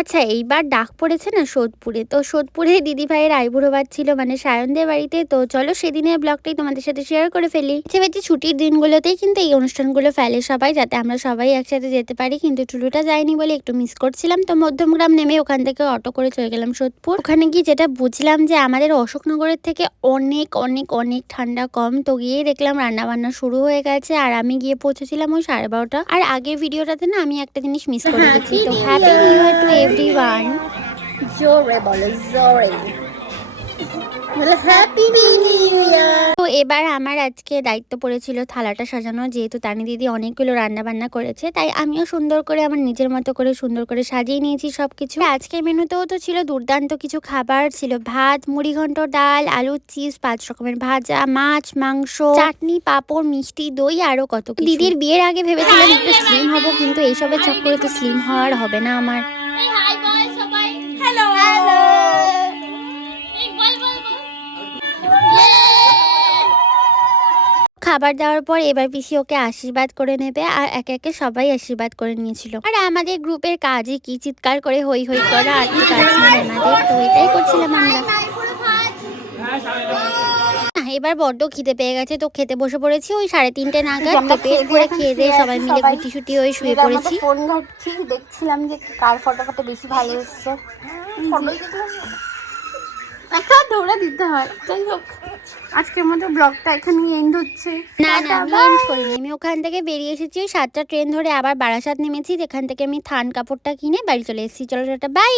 আচ্ছা, এইবার ডাক পড়েছে না সোদপুরে। তো সোদপুরে দিদিভাইয়ের আইবুড়ো ভাত ছিল, মানে সায়নদের বাড়িতে। তো চলো সেদিনের ব্লগটাই তোমাদের সাথে শেয়ার করে ফেলি। ইচ্ছে ছুটির দিনগুলোতেই কিন্তু এই অনুষ্ঠানগুলো ফেলে সবাই, যাতে আমরা সবাই একসাথে যেতে পারি। কিন্তু টুলুটা যায়নি বলে একটু মিস করছিলাম। তো মধ্যমগ্রাম নেমে ওখান থেকে অটো করে চলে গেলাম সোদপুর। ওখানে গিয়ে যেটা বুঝলাম যে আমাদের অশোকনগরের থেকে অনেক অনেক অনেক ঠান্ডা কম। তো গিয়ে দেখলাম রান্না বান্না শুরু হয়ে গেছে, আর আমি গিয়ে পৌঁছেছিলাম ওই 12:30টা। আর আগের ভিডিওটাতে না আমি একটা জিনিস মিস করে গেছি। তো happy new year to everyone. জোরে বলো, জোরে বলো হ্যাপি নিউ ইয়ার। তো এবার আমার আজকে দায়িত্ব পড়েছিল থালাটা সাজানো, যেহেতু তানি দিদি অনেকগুলো রান্না বান্না করেছে, তাই আমিও সুন্দর করে আমার নিজের মতো করে সুন্দর করে সাজিয়ে নিয়েছি সবকিছু। আজকের মেনুতেও তো ছিল দুর্দান্ত কিছু খাবার, ছিল ভাত, মুড়িঘন্ট, ডাল, আলু চিপস, 5 রকমের ভাজা, মাছ, মাংস, চাটনি, পাঁপড়, মিষ্টি, দই, আরো কত কিছু। দিদির বিয়ের আগে ভেবেছিলাম একটু স্লিম হব, কিন্তু এইসবের চক্করে তো স্লিম হওয়ার হবে না আমার। খাবার দেওয়ার পর এবার পিসি ওকে আশীর্বাদ করে নেবে, আর একে একে সবাই আশীর্বাদ করে নিয়েছিল। আর আমাদের গ্রুপের কাজই কি চিৎকার করে হই হই করা, আর তো কাজ নেই আমাদের, তো এটাই করছিলাম আমরা। এবার বড্ড খিদে পেয়ে গেছে, তো খেতে বসে পড়েছি ওই 3:30 নাগাদ। তো পেট ভরে খেয়ে দিয়ে সবাই মিলে গুটি শুটি হয়ে শুয়ে পড়েছি। ফোন ঘাটছি, দেখছিলাম যে কার ফটোটা বেশি ভালো এসছে। একটা দৌড়া দিতে হয়। যাই হোক, আজকের মতো ব্লগটা এখানেই এন্ড হচ্ছে। না না, আমি এন্ড করিনি। আমি ওখান থেকে বেরিয়ে এসেছি ওই 7টা ট্রেন ধরে, আবার বারাসাত নেমেছি, যেখান থেকে আমি থান কাপড়টা কিনে বাড়ি চলে এসেছি। চলো টাটা, বাই।